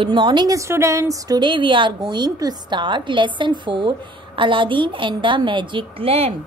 Good morning students. Today we are going to start lesson 4, Aladdin and the Magic Lamp.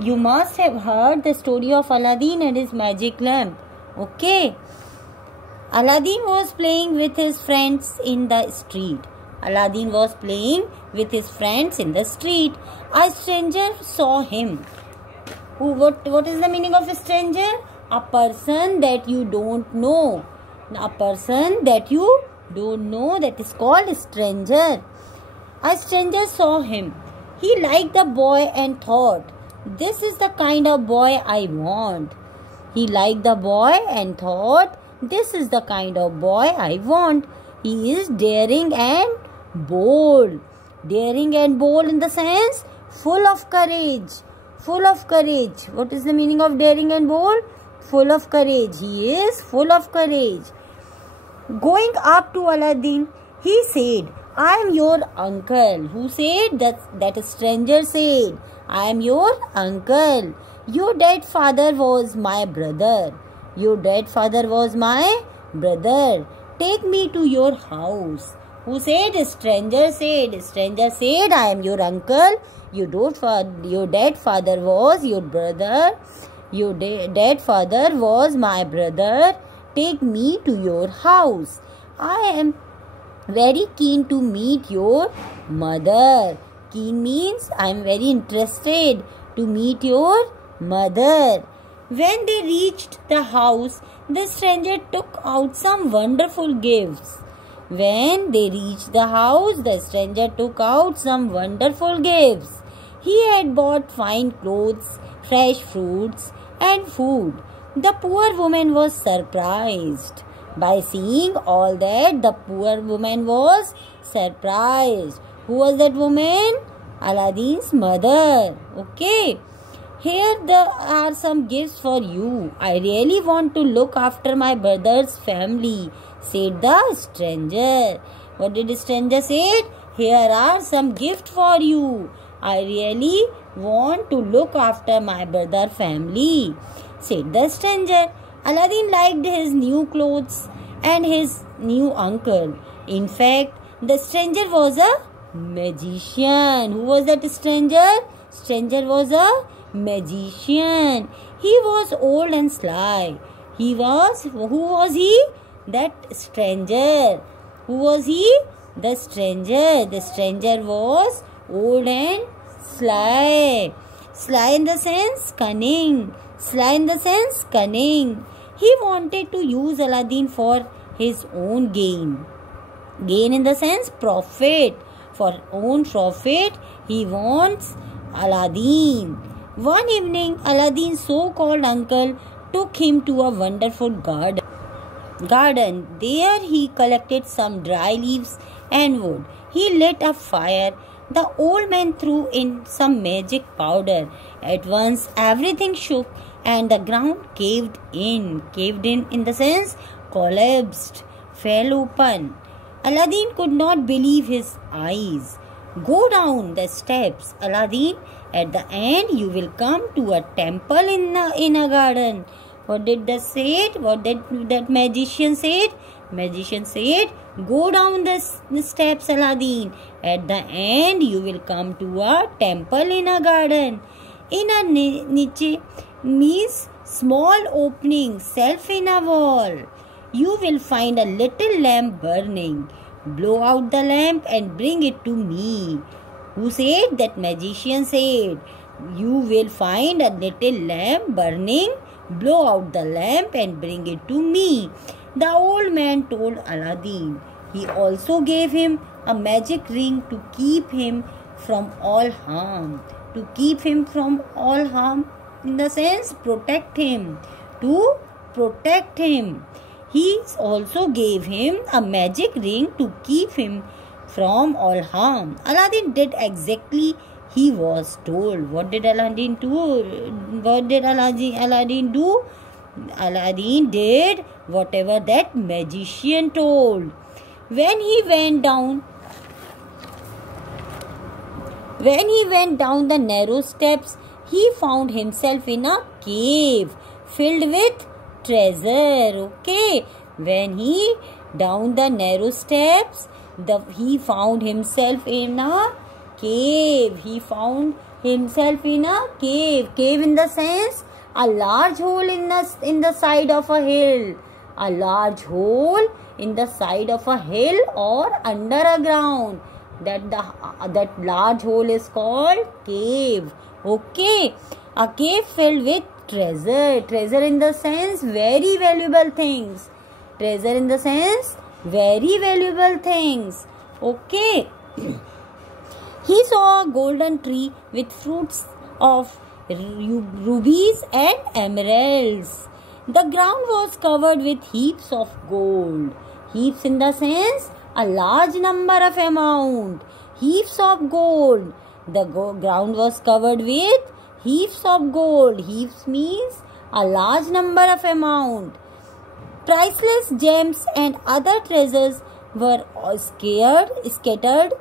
You must have heard the story of Aladdin and his magic lamp. Okay. Aladdin was playing with his friends in the street. Aladdin was playing with his friends in the street. A stranger saw him. What is the meaning of a stranger? A person that you don't know. A person that you don't know, that is called a stranger. A stranger saw him. He liked the boy and thought, this is the kind of boy I want. He liked the boy and thought, this is the kind of boy I want. He is daring and bold. Daring and bold in the sense, full of courage. Full of courage. What is the meaning of daring and bold? Full of courage. He is full of courage. Going up to Aladdin, he said, I am your uncle. Who said that? That stranger said, I am your uncle. Your dead father was my brother. Your dead father was my brother. Take me to your house. Who said? Stranger said. Stranger said, I am your uncle. Your dead father was your brother. Your dead father was my brother. Take me to your house. I am very keen to meet your mother. Keen means I am very interested to meet your mother. When they reached the house, the stranger took out some wonderful gifts. When they reached the house, the stranger took out some wonderful gifts. He had bought fine clothes, fresh fruits, and food. The poor woman was surprised. By seeing all that, the poor woman was surprised. Who was that woman? Aladdin's mother. Okay. Here there are some gifts for you. I really want to look after my brother's family, said the stranger. What did the stranger say? Here are some gifts for you. I really want to look after my brother's family, said the stranger. Aladdin liked his new clothes and his new uncle. In fact, the stranger was a magician. Who was that stranger? Stranger was a magician. He was old and sly. Who was he? That stranger. Who was he? The stranger. The stranger was old and sly. Sly in the sense cunning. Sly in the sense cunning. He wanted to use Aladdin for his own gain. Gain in the sense profit. For own profit, he wants Aladdin. One evening, Aladdin's so-called uncle took him to a wonderful garden. There he collected some dry leaves and wood. He lit a fire. The old man threw in some magic powder. At once everything shook and the ground caved in. Caved in the sense collapsed, fell open. Aladdin could not believe his eyes. Go down the steps, Aladdin. At the end you will come to a temple in a garden. What did that magician said? Magician said, go down the steps, Aladdin. At the end you will come to a temple in a garden. In a niche means small opening, self in a wall. You will find a little lamp burning. Blow out the lamp and bring it to me. Who said? That magician said. You will find a little lamp burning. Blow out the lamp and bring it to me. The old man told Aladdin. He also gave him a magic ring to keep him from all harm. To keep him from all harm in the sense protect him. To protect him. He also gave him a magic ring to keep him from all harm. Aladdin did exactly he was told. What did Aladdin do? What did Aladdin do? Aladdin did whatever that magician told. When he went down the narrow steps, he found himself in a cave filled with treasure. Okay. When he down the narrow steps, he found himself in a cave. He found himself in a cave. Cave in the sense a large hole in the side of a hill. A large hole in the side of a hill or under a ground. That large hole is called cave. Okay. A cave filled with treasure. Treasure in the sense very valuable things. Treasure in the sense very valuable things. Okay. He saw a golden tree with fruits of rubies and emeralds. The ground was covered with heaps of gold. Heaps in the sense a large number of amount. Heaps of gold. The ground was covered with heaps of gold. Heaps means a large number of amount. Priceless gems and other treasures were scattered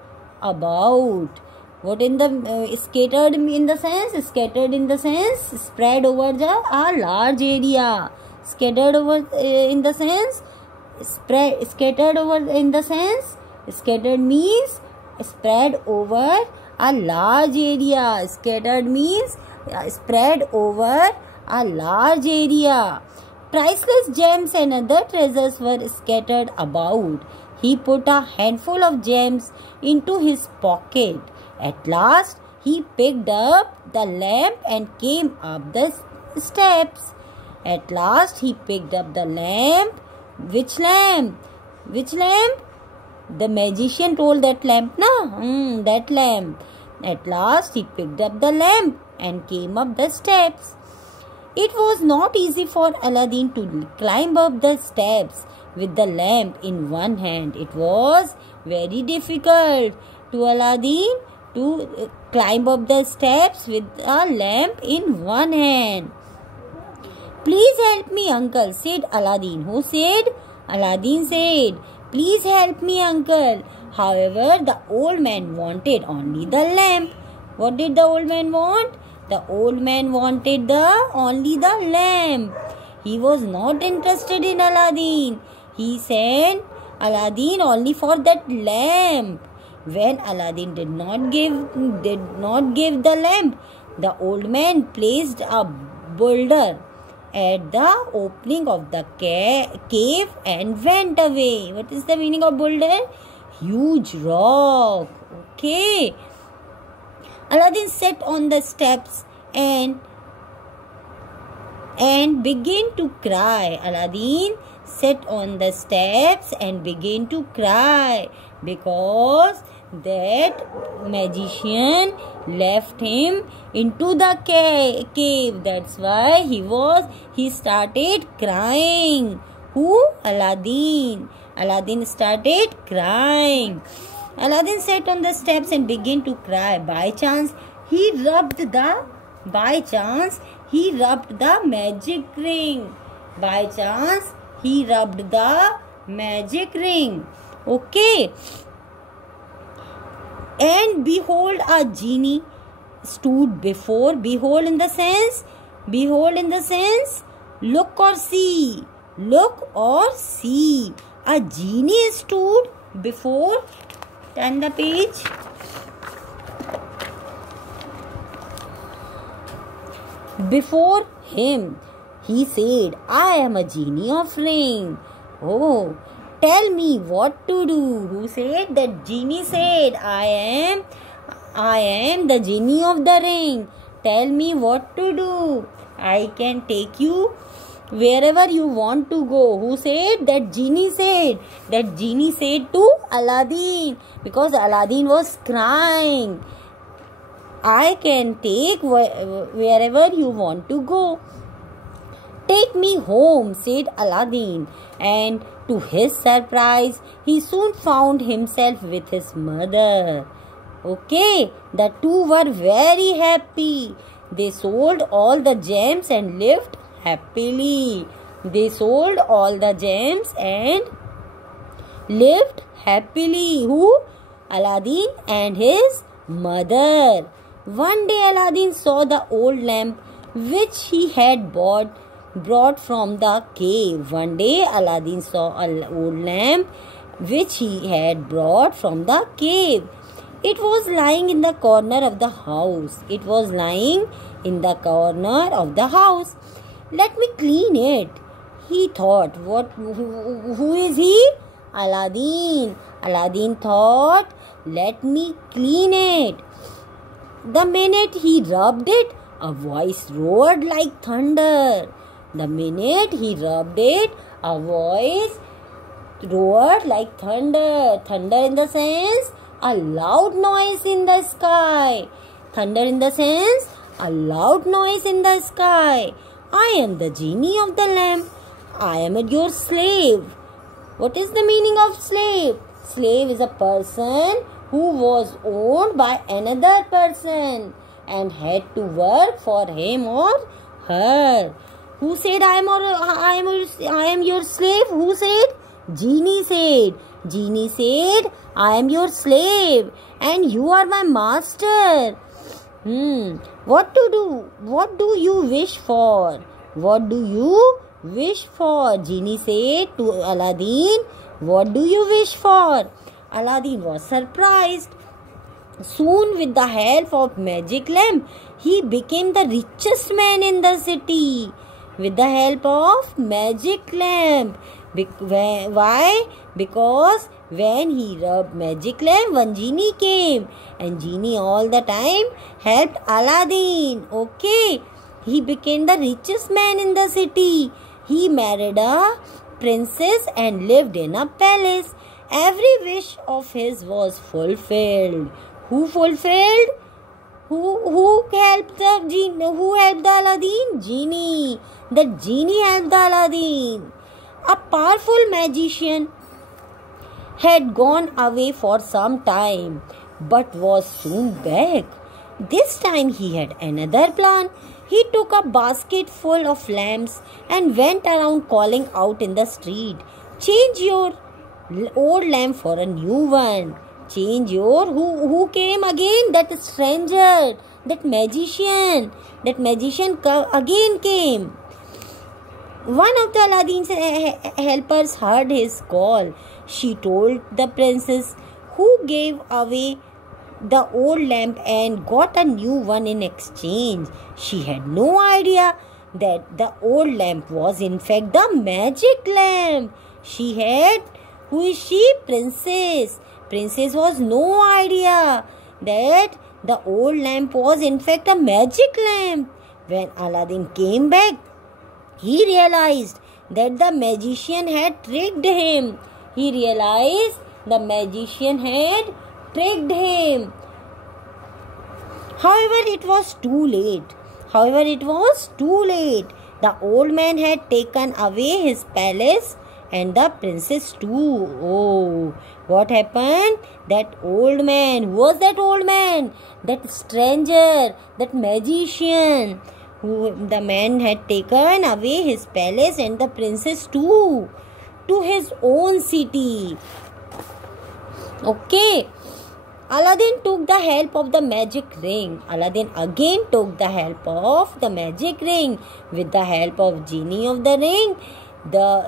about. What in the scattered in the sense? Scattered in the sense spread over a large area. Scattered over in the sense scattered over in the sense scattered means spread over a large area. Scattered means spread over a large area. Priceless gems and other treasures were scattered about. He put a handful of gems into his pocket. At last, he picked up the lamp and came up the steps. At last, he picked up the lamp. Which lamp? Which lamp? The magician told that lamp, na? That lamp. At last, he picked up the lamp and came up the steps. It was not easy for Aladdin to climb up the steps with the lamp in one hand. It was very difficult to Aladdin to climb up the steps with a lamp in one hand. Please help me, uncle, said Aladdin. Who said? Aladdin said, please help me, uncle. However, the old man wanted only the lamp. What did the old man want? The old man wanted only the lamp. He was not interested in Aladdin. He sent Aladdin only for that lamp. When Aladdin did not give the lamp, the old man placed a boulder at the opening of the cave and went away. What is the meaning of boulder? Huge rock. Okay. Aladdin sat on the steps and began to cry. Aladdin sat on the steps and began to cry because that magician left him into the cave. That's why he started crying. Who? Aladdin. Aladdin started crying. Aladdin sat on the steps and began to cry. By chance, he rubbed the magic ring. By chance, he rubbed the magic ring. Okay. And behold, a genie stood before. Behold in the sense, look or see. Look or see. A genie stood before. Turn the page. Before him, he said, I am a genie of ring. Oh, tell me what to do. Who said? That genie said, I am the genie of the ring. Tell me what to do. I can take you wherever you want to go. Who said? That genie said. That genie said to Aladdin, because Aladdin was crying. I can take wherever you want to go. Take me home, said Aladdin. And to his surprise, he soon found himself with his mother. Okay, the two were very happy. They sold all the gems and lived happily. They sold all the gems and lived happily. Who? Aladdin and his mother. One day Aladdin saw the old lamp which he had bought brought from the cave. One day Aladdin saw an old lamp which he had brought from the cave. It was lying in the corner of the house. It was lying in the corner of the house. Let me clean it, he thought. Who is he? Aladdin. Aladdin thought, let me clean it. The minute he rubbed it, a voice roared like thunder. The minute he rubbed it, a voice roared like thunder. Thunder in the sense, a loud noise in the sky. Thunder in the sense, a loud noise in the sky. I am the genie of the lamp. I am your slave. What is the meaning of slave? Slave is a person who was owned by another person and had to work for him or her. Who said I am your slave? Who said? Genie said. Genie said, I am your slave and you are my master. What to do? What do you wish for? What do you wish for? Genie said to Aladdin, what do you wish for? Aladdin was surprised. Soon, with the help of magic lamp, he became the richest man in the city. With the help of magic lamp. Why? Because when he rubbed magic lamp, one genie came. And genie all the time helped Aladdin. Okay. He became the richest man in the city. He married a princess and lived in a palace. Every wish of his was fulfilled. Who fulfilled? Who helped the genie? Who helped Aladdin? Genie. The genie helped Aladdin. A powerful magician had gone away for some time, but was soon back. This time he had another plan. He took a basket full of lamps and went around calling out in the street, change your old lamp for a new one. Change your... Who came again? That stranger, that magician. That magician again came. One of the Aladdin's helpers heard his call. She told the princess, who gave away the old lamp and got a new one in exchange. She had no idea that the old lamp was in fact the magic lamp. She had... Who is she? Princess. Princess was no idea that the old lamp was in fact a magic lamp. When Aladdin came back, he realized that the magician had tricked him. He realized the magician had tricked him. However, it was too late. The old man had taken away his palace and the princess too. Oh, what happened? That old man. Who was that old man? That stranger, that magician. The man had taken away his palace and the princess too, to his own city. Okay. Aladdin took the help of the magic ring. Aladdin again took the help of the magic ring. With the help of genie of the ring,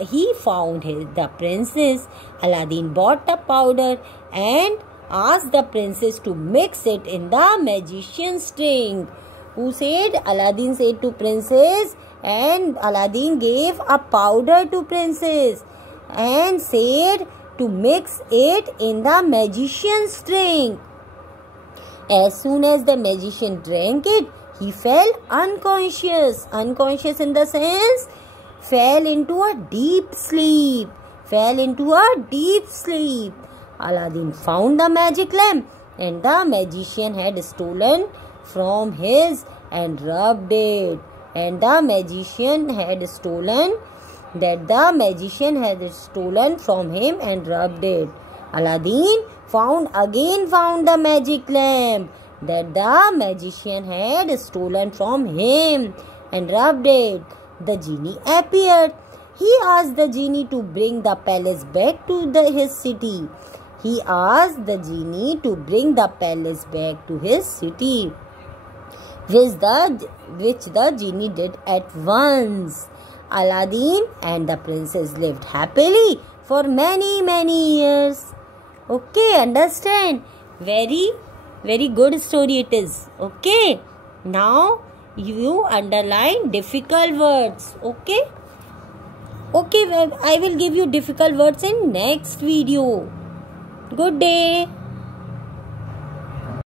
he found the princess. Aladdin bought a powder and asked the princess to mix it in the magician's drink. Who said? Aladdin said to princess, and Aladdin gave a powder to princess and said to mix it in the magician's drink. As soon as the magician drank it, he fell unconscious. Unconscious in the sense, fell into a deep sleep. Aladdin found the magic lamp and the magician had stolen from his and rubbed it. And the magician had stolen from him and rubbed it. Aladdin found the magic lamp that the magician had stolen from him and rubbed it. The genie appeared. He asked the genie to bring the palace back to his city. Which the genie did at once. Aladdin and the princess lived happily for many years. Okay, understand? Very good story it is. Okay, now you underline difficult words. Okay, I will give you difficult words in next video. Good day.